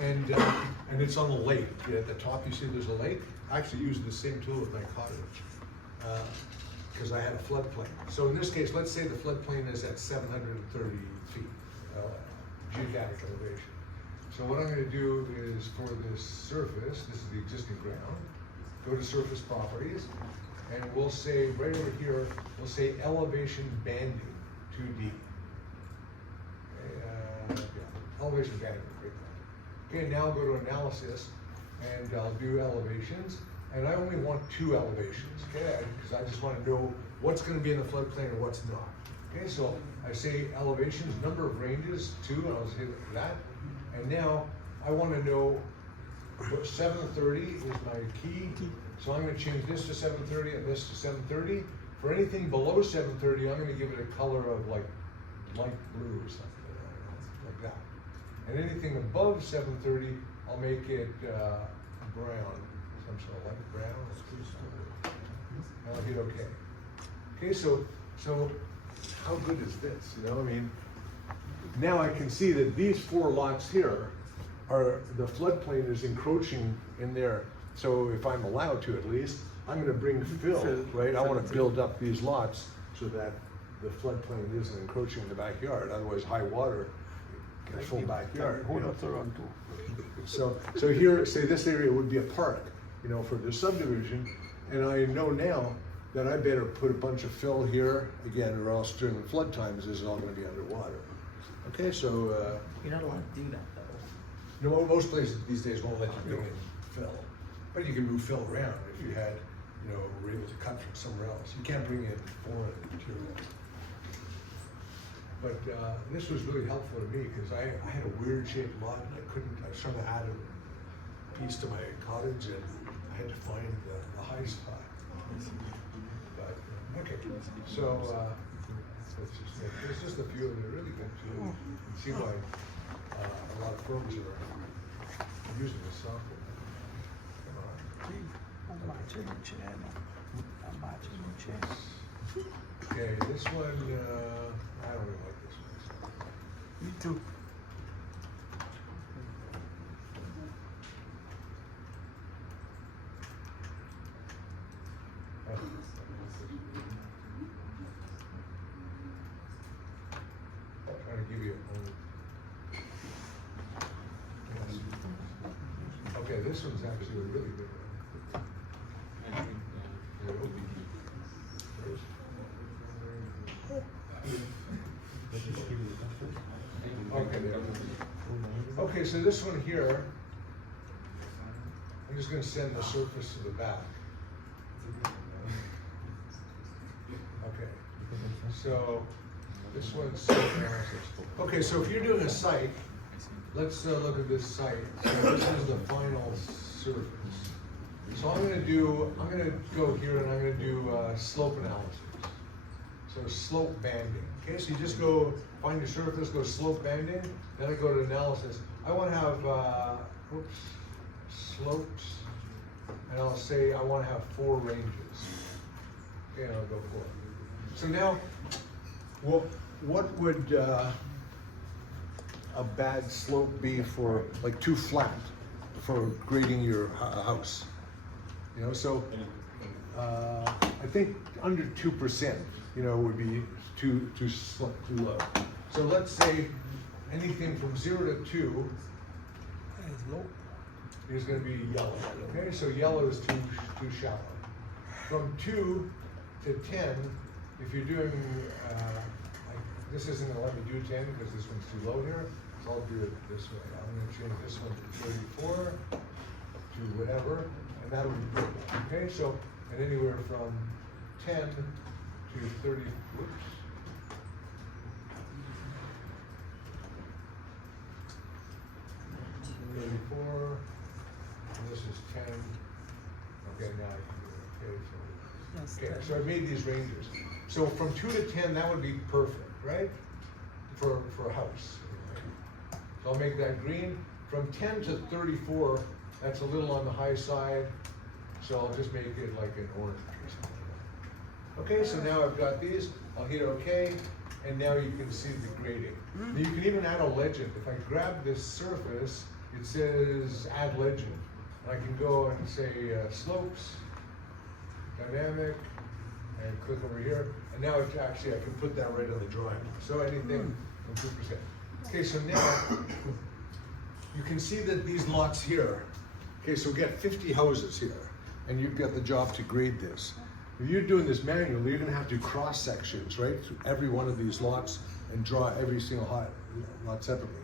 And it's on the lake. At the top, you see there's a lake. I actually used the same tool at my cottage because I had a floodplain. So in this case, let's say the floodplain is at 730 feet geographic elevation. So what I'm going to do is for this surface, this is the existing ground, go to surface properties, and we'll say right over here, we'll say elevation banding 2D. Okay, yeah, elevation banding. Okay, now I'll go to analysis and I'll do elevations, and I only want 2 elevations, okay? Because I just want to know what's going to be in the floodplain and what's not. Okay, so I say elevations, number of ranges, 2, and I'll just hit that. And now I want to know what 730 is my key, so I'm going to change this to 730 and this to 730. For anything below 730, I'm going to give it a color of like light blue or something, like that. And anything above 730, I'll make it brown, some sort of light brown. And I'll hit OK. Okay, so how good is this? You know, I mean, now I can see that these 4 lots here are, the floodplain is encroaching in there. So if I'm allowed to, at least, I'm going to bring fill, right? I want to build up these lots so that the floodplain isn't encroaching in the backyard. Otherwise, high water gets full backyard. You know? So here, say this area would be a park, you know, for the subdivision, and I know now that I better put a bunch of fill here again, or else during the flood times this is all going to be underwater. Okay, so you're not allowed to do that though. no, most places these days won't let you bring in fill, but you can move fill around if you had, you know, were able to cut from somewhere else. You can't bring in foreign material. But this was really helpful to me because I had a weird shaped lot and I was trying to add a piece to my cottage and I had to find the high spot. But, okay, so there's just a few of them that are really good too. You can see why a lot of firms are using this software. Okay, this one, I don't really like this one. Me too. I'm trying to give you a okay, this one's actually a really good one. Okay, there. Okay, so this one here, I'm just going to send the surface to the back. Okay, so this one's okay. So if you're doing a site, let's look at this site. So this is the final surface. So I'm going to go here and I'm going to do slope analysis. So slope banding. Okay, so you just go find your surface, go slope banding, then I go to analysis. I want to have slopes, and I'll say I want to have 4 ranges. Okay, and I'll go 4. So now, what would a bad slope be for, like, too flat for grading your house? You know, so I think under 2%, you know, would be too low. So let's say anything from 0 to 2 is going to be yellow. Okay, so yellow is too shallow. From 2 to 10, if you're doing like this isn't going to let me do 10 because this one's too low here. So I'll do it this way. I'm going to change this one to 34 to whatever, and that'll be good. Okay, so and anywhere from 10 to 30. Whoops. And this is 10. Okay, now I can do it. Okay, so I made these ranges. So from 2 to 10, that would be perfect, right? For a house. So I'll make that green. From 10 to 34, that's a little on the high side. So I'll just make it like an orange or something like that. Okay, so now I've got these. I'll hit OK. and now you can see the grading. You can even add a legend. If I grab this surface, it says add legend. And I can go and say slopes, dynamic, and click over here. And now it's actually, I can put that right on the drawing. So anything from 2%. Okay, so now you can see that these lots here, okay, so we got 50 houses here, and you've got the job to grade this. If you're doing this manually, you're gonna have to do cross sections, right, through every one of these lots and draw every single lot separately.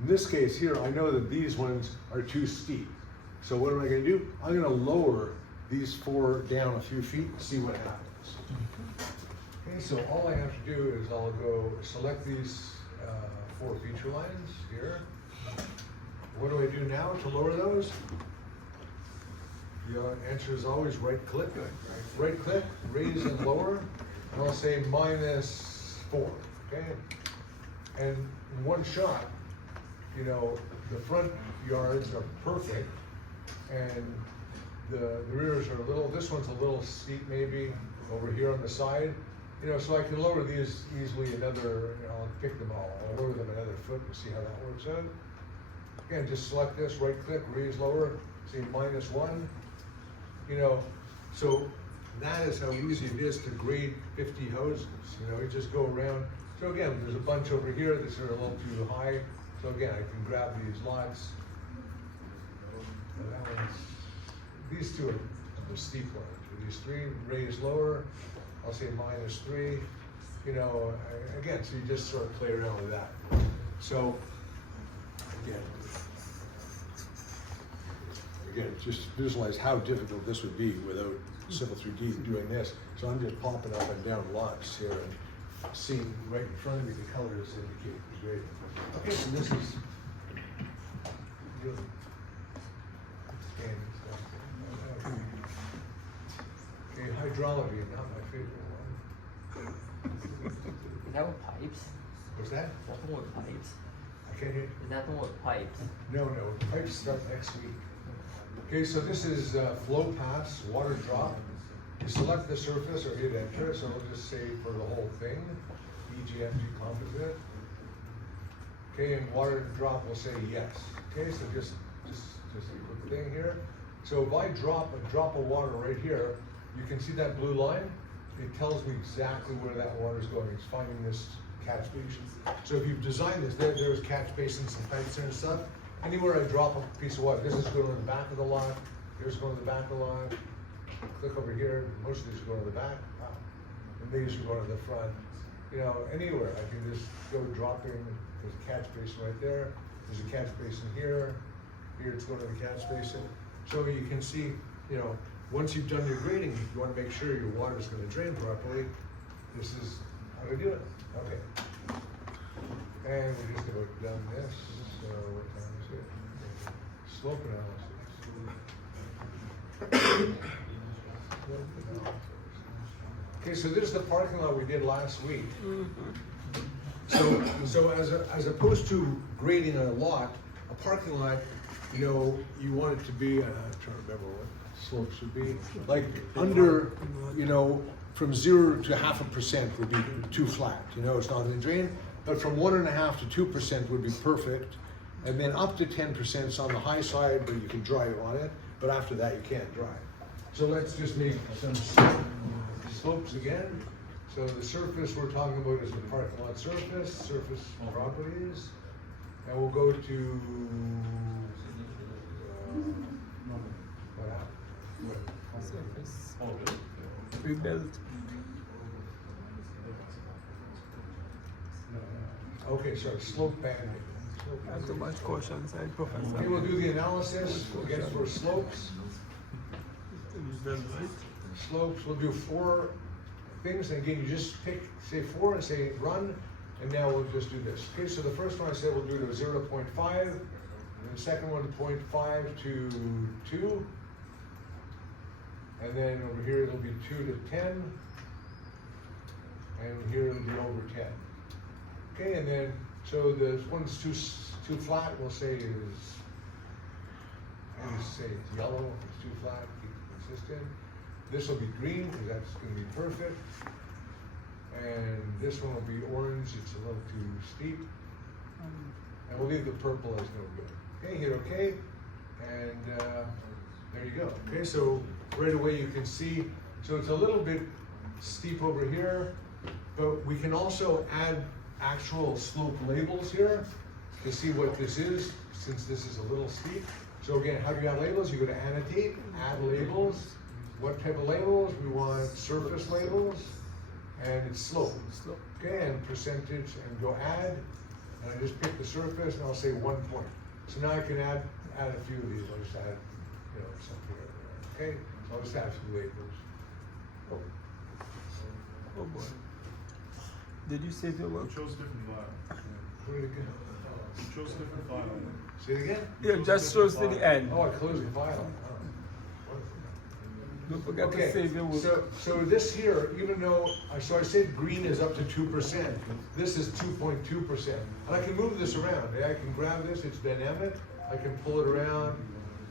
In this case here, I know that these ones are too steep. So what am I gonna do? I'm gonna lower these 4 down a few feet and see what happens. Okay, so all I have to do is I'll go select these 4 feature lines here. What do I do now to lower those? The answer is always right click. Right click, raise and lower, and I'll say -4, okay? And in one shot, you know, the front yards are perfect, and the rears are a little, this one's a little steep maybe, over here on the side. You know, so I can lower these easily another, you know, I'll pick them all, I'll lower them another foot and see how that works out. Again, just select this, right click, raise, lower, say -1. You know, so that is how easy it is to grade 50 houses. You know, you just go around. So again, there's a bunch over here that are a little too high. So again, I can grab these lots. And that one's, these two are the steep ones. These 3, raise, lower. I'll say -3. You know, again, so you just sort of play around with that. So again, just visualize how difficult this would be without Civil 3D doing this. So I'm just popping up and down lots here and seeing right in front of me the colors indicate the grading. Okay, so this is good. Okay, hydrology, not my favorite one. Is that with pipes? What's that? Is that the one with pipes? I can't hear. Is that the one with pipes? No, pipes start next week. Okay, so this is flow paths, water drop. You select the surface or hit enter, so we'll just say for the whole thing, EGFG composite. Okay, and water drop will say yes. Okay, so just a quick thing here. So if I drop a drop of water right here, you can see that blue line? It tells me exactly where that water is going. It's finding this catch basin. So if you've designed this, there's catch basins and pipes there and stuff. Anywhere I drop a piece of water, this is going to the back of the lot, here's going to the back of the lot. Click over here, most of these are going to the back, and these are going to the front. You know, anywhere, I can just go dropping, there's a catch basin right there, there's a catch basin here it's going to the catch basin. So you can see, you know, once you've done your grading, you want to make sure your water is going to drain properly. This is how to do it. Okay. And we're just going to done this. So what time is it? Slope analysis. Okay, so this is the parking lot we did last week. So as opposed to grading a lot, a parking lot, you know, you want it to be, I'm trying to remember what slope should be, like under, you know, from 0 to 0.5% would be too flat. You know, it's not going to drain, but from 1.5 to 2% would be perfect. And then up to 10% is on the high side, but you can drive on it. But after that, you can't drive. So let's just make some slopes again. So the surface we're talking about is the parking lot surface properties. And we'll go to, what happened? Rebuilt. Okay, sorry, slope banding. Too much caution side, Professor. Okay, we'll do the analysis again for slopes. Slopes, we'll do 4 things, and again, you just pick, say 4 and say run, and now we'll just do this. Okay, so the first one I said we'll do to 0.5, and the second one 0.5 to 2, and then over here it'll be 2 to 10, and here it'll be over 10. Okay, and then, so the one's too flat, we'll say is, say it's yellow, if it's too flat, keep it consistent. This will be green, because that's going to be perfect. And this one will be orange, it's a little too steep. And we'll leave the purple as no good. Okay, hit okay, and there you go. Okay, so right away you can see, so it's a little bit steep over here, but we can also add actual slope labels here to see what this is, since this is a little steep. So again, how do you add labels? You go to annotate, add labels. What type of labels? We want surface labels, and it's slope. Okay, and percentage, and go add, and I just pick the surface, and I'll say 1 point. So now I can add a few of these. I'll just add, some here and there. Okay, so I'll just add some labels. Oh boy. Did you save your work? It shows different file. Where did it go? It shows different file. Say it again? Yeah, just shows to the end. Oh, I closed the file. Don't forget to Okay, save your work. so this here, even though, so I said green is up to 2%, this is 2.2%. And I can move this around, I can grab this, it's dynamic, I can pull it around,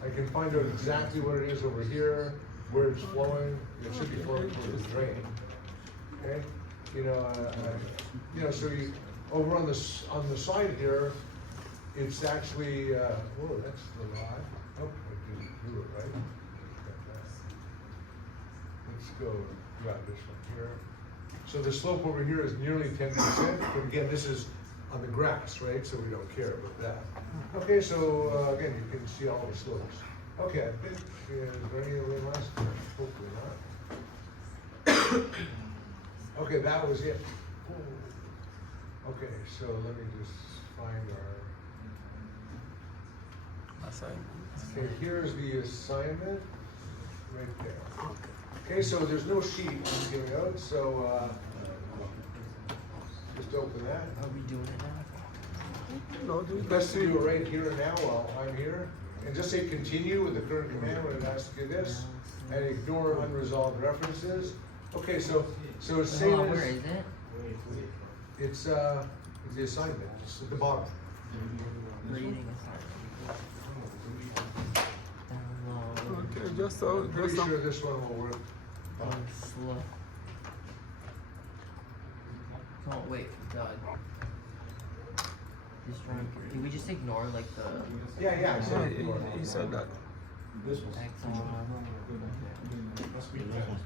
I can find out exactly what it is over here, where it's flowing, it should be flowing towards the drain. Okay, so you, over on the side here, it's actually, whoa, that's the lot. Nope, I didn't do it right. Let's go grab this one here. So the slope over here is nearly 10%, but again, this is on the grass, right? So we don't care about that. Okay, so again, you can see all the slopes. Okay, is there any other last? Hopefully not. Okay, that was it. Okay, so let me just find our. Assignment. Okay, here's the assignment, right there. Okay, so there's no sheet I'm giving out, so just open that. Are we doing it now? No, do it Best to do it right here and now while I'm here, and just say continue with the current command when it asks you this, and ignore unresolved references. Okay, so it's Hold saying on, where is it? it's the assignment, it's at the bottom. Reading download. Okay, just so, I'm pretty just sure this one will work. Slow. Oh wait, God. Can we just ignore like the Yeah, I Yeah, said he said that. This one.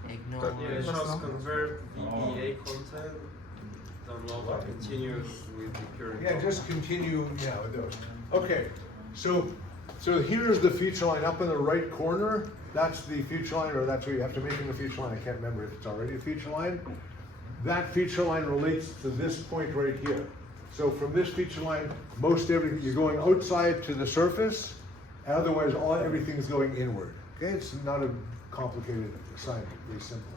ignore? Yeah, it shows convert VBA content, download or continue with the current. Yeah, just continue, with those. Okay, so here's the feature line up in the right corner. That's the feature line, or that's what you have to make in the feature line. I can't remember if it's already a feature line. That feature line relates to this point right here. So from this feature line, most everything, you're going outside to the surface, and otherwise everything is going inward. Okay, it's not a complicated assignment, very simple.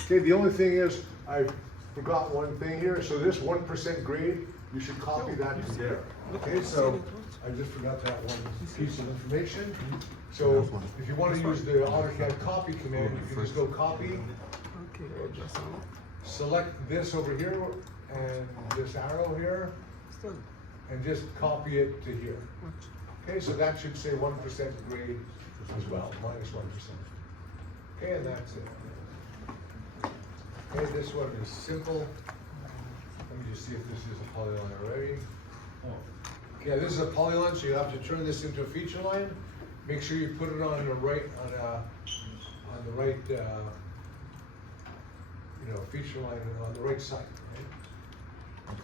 Okay, the only thing is, I forgot one thing here. So this 1% grade, you should copy that to there. Okay, so I just forgot that one piece of information. So if you want to use the AutoCAD copy command, you can just go copy, Okay, just so. select this over here and this arrow here, Still. and just copy it to here. Okay, so that should say 1% grade as well, -1%. Okay, and that's it. Okay, this one is simple. Let me just see if this is a polyline already. Yeah, this is a polyline, so you have to turn this into a feature line. Make sure you put it on the right, feature line on the right side. Right?